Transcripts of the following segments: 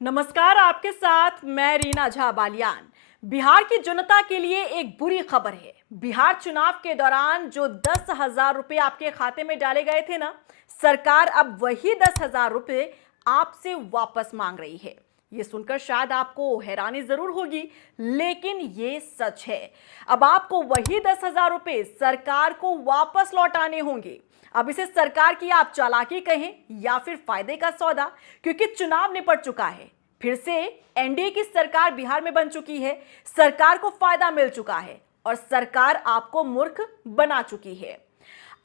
नमस्कार, आपके साथ मैं रीना झा बालियान। बिहार की जनता के लिए एक बुरी खबर है। बिहार चुनाव के दौरान जो 10,000 रुपए आपके खाते में डाले गए थे ना, सरकार अब वही 10,000 रुपए आपसे वापस मांग रही है। ये सुनकर शायद आपको हैरानी जरूर होगी, लेकिन ये सच है। अब आपको वही 10,000 रुपए सरकार को वापस लौटाने होंगे। अब इसे सरकार की आप चालाकी कहें या फिर फायदे का सौदा, क्योंकि चुनाव निपट चुका है। फिर से एनडीए की सरकार बिहार में बन चुकी है। सरकार को फायदा मिल चुका है और सरकार आपको मूर्ख बना चुकी है।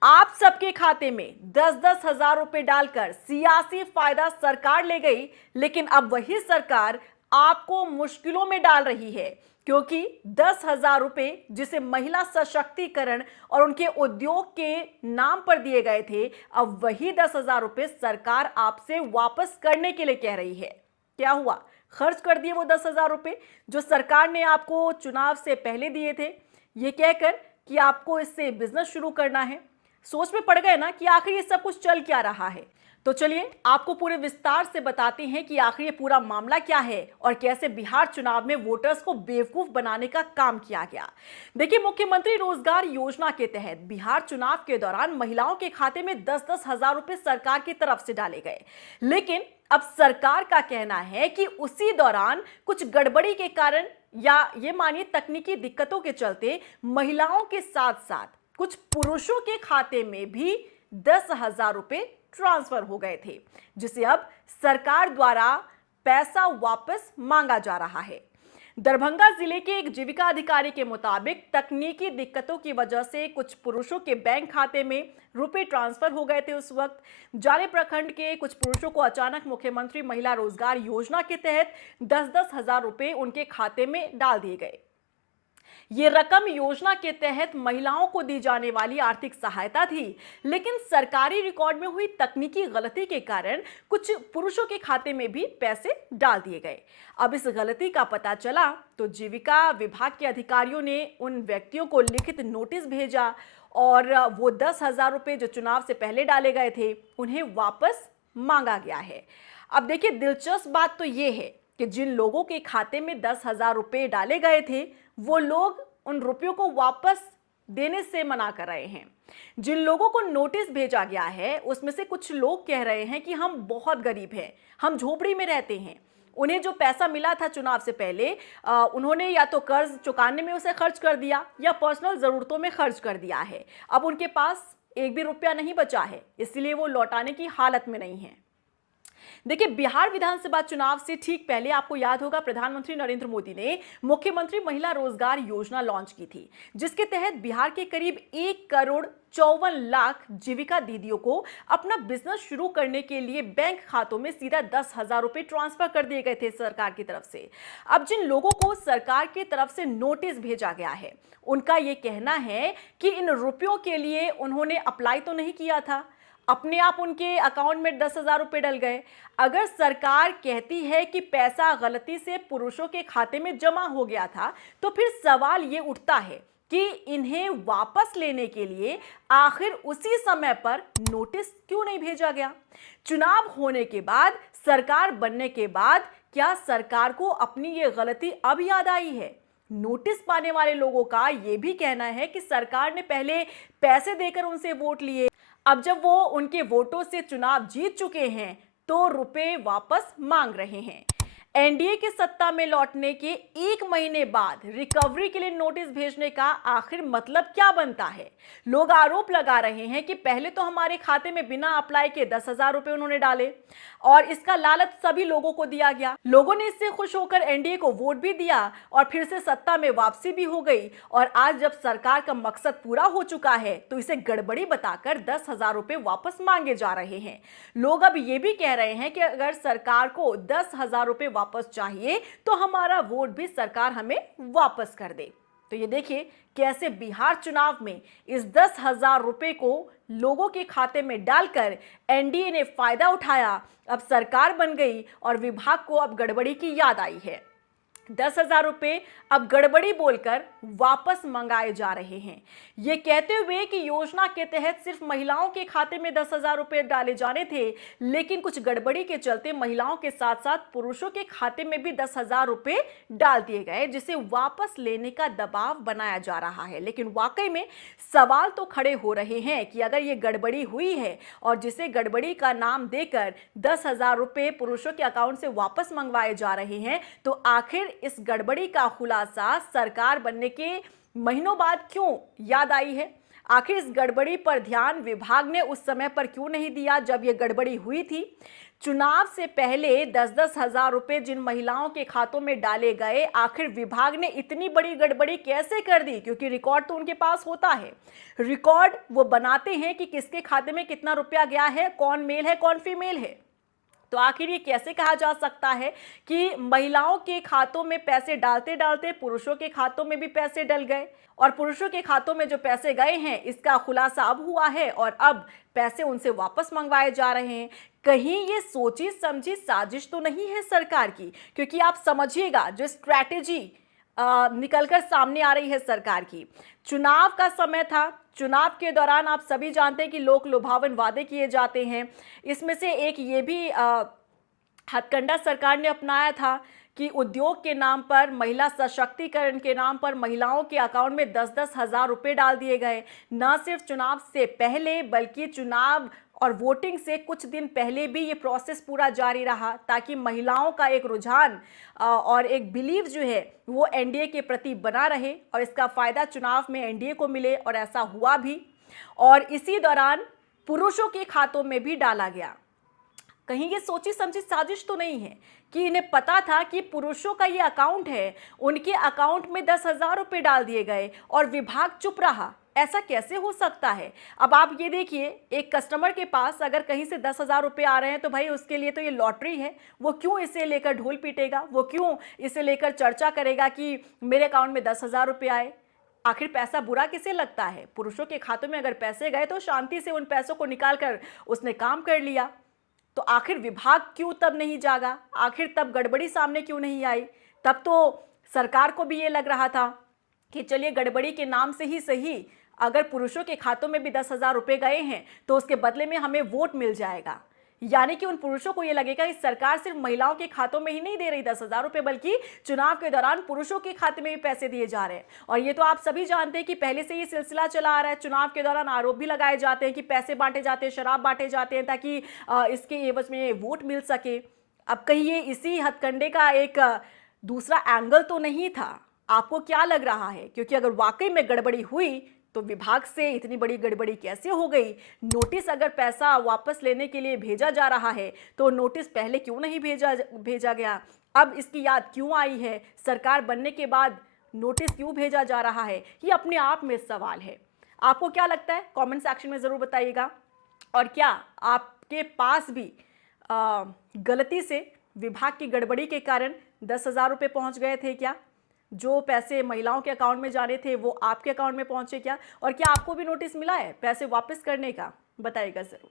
आप सबके खाते में 10-10 हजार रुपए डालकर सियासी फायदा सरकार ले गई, लेकिन अब वही सरकार आपको मुश्किलों में डाल रही है, क्योंकि 10,000 रुपए जिसे महिला सशक्तिकरण और उनके उद्योग के नाम पर दिए गए थे, अब वही 10,000 रुपए सरकार आपसे वापस करने के लिए कह रही है। क्या हुआ? खर्च कर दिए वो 10,000 रुपए जो सरकार ने आपको चुनाव से पहले दिए थे, ये कहकर कि आपको इससे बिजनेस शुरू करना है। सोच में पड़ गए ना कि आखिर ये सब कुछ चल क्या रहा है। तो चलिए आपको पूरे विस्तार से बताते हैं कि आखिर ये पूरा मामला क्या है और कैसे बिहार चुनाव में वोटर्स को बेवकूफ बनाने का काम किया गया। देखिए, मुख्यमंत्री रोजगार योजना के तहत बिहार चुनाव के दौरान महिलाओं के खाते में 10-10 हजार रुपए सरकार की तरफ से डाले गए, लेकिन अब सरकार का कहना है कि उसी दौरान कुछ गड़बड़ी के कारण या ये मानिए तकनीकी दिक्कतों के चलते महिलाओं के साथ साथ कुछ पुरुषों के खाते में भी 10,000 रुपए ट्रांसफर हो गए थे, जिसे अब सरकार द्वारा पैसा वापस मांगा जा रहा है। दरभंगा जिले के एक जीविका अधिकारी के मुताबिक तकनीकी दिक्कतों की वजह से कुछ पुरुषों के बैंक खाते में रुपए ट्रांसफर हो गए थे। उस वक्त जाले प्रखंड के कुछ पुरुषों को अचानक मुख्यमंत्री महिला रोजगार योजना के तहत 10-10 हजार रुपए उनके खाते में डाल दिए गए। ये रकम योजना के तहत महिलाओं को दी जाने वाली आर्थिक सहायता थी, लेकिन सरकारी रिकॉर्ड में हुई तकनीकी गलती के कारण कुछ पुरुषों के खाते में भी पैसे डाल दिए गए। अब इस गलती का पता चला तो जीविका विभाग के अधिकारियों ने उन व्यक्तियों को लिखित नोटिस भेजा और वो 10,000 रुपए जो चुनाव से पहले डाले गए थे उन्हें वापस मांगा गया है। अब देखिए, दिलचस्प बात तो ये है कि जिन लोगों के खाते में 10,000 रुपए डाले गए थे, वो लोग उन रुपयों को वापस देने से मना कर रहे हैं। जिन लोगों को नोटिस भेजा गया है उसमें से कुछ लोग कह रहे हैं कि हम बहुत गरीब हैं, हम झोपड़ी में रहते हैं। उन्हें जो पैसा मिला था चुनाव से पहले, उन्होंने या तो कर्ज चुकाने में उसे खर्च कर दिया या पर्सनल जरूरतों में खर्च कर दिया है। अब उनके पास एक भी रुपया नहीं बचा है, इसलिए वो लौटाने की हालत में नहीं है। देखिए, बिहार विधानसभा चुनाव से ठीक पहले आपको याद होगा प्रधानमंत्री नरेंद्र मोदी ने मुख्यमंत्री महिला रोजगार योजना लॉन्च की थी, जिसके तहत बिहार के करीब 1,54,00,000 जीविका दीदियों को अपना बिजनेस शुरू करने के लिए बैंक खातों में सीधा 10,000 रुपए ट्रांसफर कर दिए गए थे सरकार की तरफ से। अब जिन लोगों को सरकार की तरफ से नोटिस भेजा गया है, उनका यह कहना है कि इन रुपयों के लिए उन्होंने अप्लाई तो नहीं किया था, अपने आप उनके अकाउंट में 10,000 रुपए डल गए। अगर सरकार कहती है कि पैसा गलती से पुरुषों के खाते में जमा हो गया था, तो फिर सवाल ये उठता है कि इन्हें वापस लेने के लिए आखिर उसी समय पर नोटिस क्यों नहीं भेजा गया? चुनाव होने के बाद, सरकार बनने के बाद क्या सरकार को अपनी ये गलती अब याद आई है? नोटिस पाने वाले लोगों का यह भी कहना है कि सरकार ने पहले पैसे देकर उनसे वोट लिए, अब जब वो उनके वोटों से चुनाव जीत चुके हैं तो रुपए वापस मांग रहे हैं। एनडीए के सत्ता में लौटने के 1 महीने बाद रिकवरी के लिए नोटिस भेजने का आखिर मतलब क्या बनता है? लोग आरोप लगा रहे हैं कि पहले तो हमारे खाते में बिना अप्लाई के 10,000 रुपए उन्होंने डाले और इसका लालच सभी लोगों को दिया गया। लोगों ने इससे खुश होकर एनडीए को वोट भी दिया और फिर से सत्ता में वापसी भी हो गई। और आज जब सरकार का मकसद पूरा हो चुका है तो इसे गड़बड़ी बताकर 10,000 रुपए वापस मांगे जा रहे हैं। लोग अब ये भी कह रहे हैं कि अगर सरकार को 10,000 रुपए वापस चाहिए तो हमारा वोट भी सरकार हमें वापस कर दे। तो ये देखिए कैसे बिहार चुनाव में इस 10,000 रुपए को लोगों के खाते में डालकर एनडीए ने फायदा उठाया। अब सरकार बन गई और विभाग को अब गड़बड़ी की याद आई है। 10,000 रुपए अब गड़बड़ी बोलकर वापस मंगाए जा रहे हैं। ये कहते हुए कि योजना के तहत सिर्फ महिलाओं के खाते में 10,000 रुपए डाले जाने थे, लेकिन कुछ गड़बड़ी के चलते महिलाओं के साथ साथ पुरुषों के खाते में भी 10,000 रुपए डाल दिए गए, जिसे वापस लेने का दबाव बनाया जा रहा है। लेकिन वाकई में सवाल तो खड़े हो रहे हैं कि अगर ये गड़बड़ी हुई है और जिसे गड़बड़ी का नाम देकर 10,000 रुपए पुरुषों के अकाउंट से वापस मंगवाए जा रहे हैं, तो आखिर इस गड़बड़ी का खुलासा सरकार बनने के महीनों बाद क्यों याद आई है? आखिर इस गड़बड़ी पर ध्यान विभाग ने उस समय पर क्यों नहीं दिया जब यह गड़बड़ी हुई थी? चुनाव से पहले 10-10 हजार रुपए जिन महिलाओं के खातों में डाले गए, आखिर विभाग ने इतनी बड़ी गड़बड़ी कैसे कर दी? क्योंकि रिकॉर्ड तो उनके पास होता है। रिकॉर्ड वो बनाते हैं कि किसके खाते में कितना रुपया गया है, कौन मेल है, कौन फीमेल है। तो आखिर ये कैसे कहा जा सकता है कि महिलाओं के खातों में पैसे डालते डालते पुरुषों के खातों में भी पैसे डल गए, और पुरुषों के खातों में जो पैसे गए हैं इसका खुलासा अब हुआ है और अब पैसे उनसे वापस मंगवाए जा रहे हैं। कहीं ये सोची समझी साजिश तो नहीं है सरकार की? क्योंकि आप समझिएगा, जो स्ट्रैटेजी निकलकर सामने आ रही है सरकार की, चुनाव का समय था, चुनाव के दौरान आप सभी जानते हैं कि लोक लुभावन वादे किए जाते हैं। इसमें से एक ये भी हथकंडा सरकार ने अपनाया था कि उद्योग के नाम पर, महिला सशक्तिकरण के नाम पर महिलाओं के अकाउंट में 10-10 हजार रुपए डाल दिए गए। न सिर्फ चुनाव से पहले बल्कि चुनाव और वोटिंग से कुछ दिन पहले भी ये प्रोसेस पूरा जारी रहा, ताकि महिलाओं का एक रुझान और एक बिलीव जो है वो एनडीए के प्रति बना रहे और इसका फायदा चुनाव में एनडीए को मिले, और ऐसा हुआ भी। और इसी दौरान पुरुषों के खातों में भी डाला गया। कहीं ये सोची समझी साजिश तो नहीं है कि इन्हें पता था कि पुरुषों का ये अकाउंट है, उनके अकाउंट में 10,000 रुपए डाल दिए गए और विभाग चुप रहा? ऐसा कैसे हो सकता है? अब आप ये देखिए, एक कस्टमर के पास अगर कहीं से 10,000 रुपए आ रहे हैं तो भाई उसके लिए तो ये लॉटरी है। वो क्यों इसे लेकर ढोल पीटेगा? वो क्यों इसे लेकर चर्चा करेगा कि मेरे अकाउंट में 10,000 रुपए आए? आखिर पैसा बुरा किसे लगता है? पुरुषों के खातों में अगर पैसे गए तो शांति से उन पैसों को निकाल कर उसने काम कर लिया। तो आखिर विभाग क्यों तब नहीं जागा? आखिर तब गड़बड़ी सामने क्यों नहीं आई? तब तो सरकार को भी ये लग रहा था कि चलिए गड़बड़ी के नाम से ही सही, अगर पुरुषों के खातों में भी 10,000 रुपए गए हैं तो उसके बदले में हमें वोट मिल जाएगा। यानी कि उन पुरुषों को ये लगेगा कि सरकार सिर्फ महिलाओं के खातों में ही नहीं दे रही 10,000 रुपए, बल्कि चुनाव के दौरान पुरुषों के खाते में भी पैसे दिए जा रहे हैं। और ये तो आप सभी जानते हैं कि पहले से ये सिलसिला चला आ रहा है। चुनाव के दौरान आरोप भी लगाए जाते हैं कि पैसे बांटे जाते हैं, शराब बांटे जाते हैं, ताकि इसके एवज में वोट मिल सके। अब कहीं ये इसी हथकंडे का एक दूसरा एंगल तो नहीं था? आपको क्या लग रहा है? क्योंकि अगर वाकई में गड़बड़ी हुई तो विभाग से इतनी बड़ी गड़बड़ी कैसे हो गई? नोटिस अगर पैसा वापस लेने के लिए भेजा जा रहा है तो नोटिस पहले क्यों नहीं भेजा गया? अब इसकी याद क्यों आई है? सरकार बनने के बाद नोटिस क्यों भेजा जा रहा है? ये अपने आप में सवाल है। आपको क्या लगता है? कमेंट सेक्शन में ज़रूर बताइएगा। और क्या आपके पास भी गलती से विभाग की गड़बड़ी के कारण 10,000 रुपये पहुँच गए थे क्या? जो पैसे महिलाओं के अकाउंट में जाने थे वो आपके अकाउंट में पहुंचे क्या? और क्या आपको भी नोटिस मिला है पैसे वापस करने का? बताइएगा ज़रूर।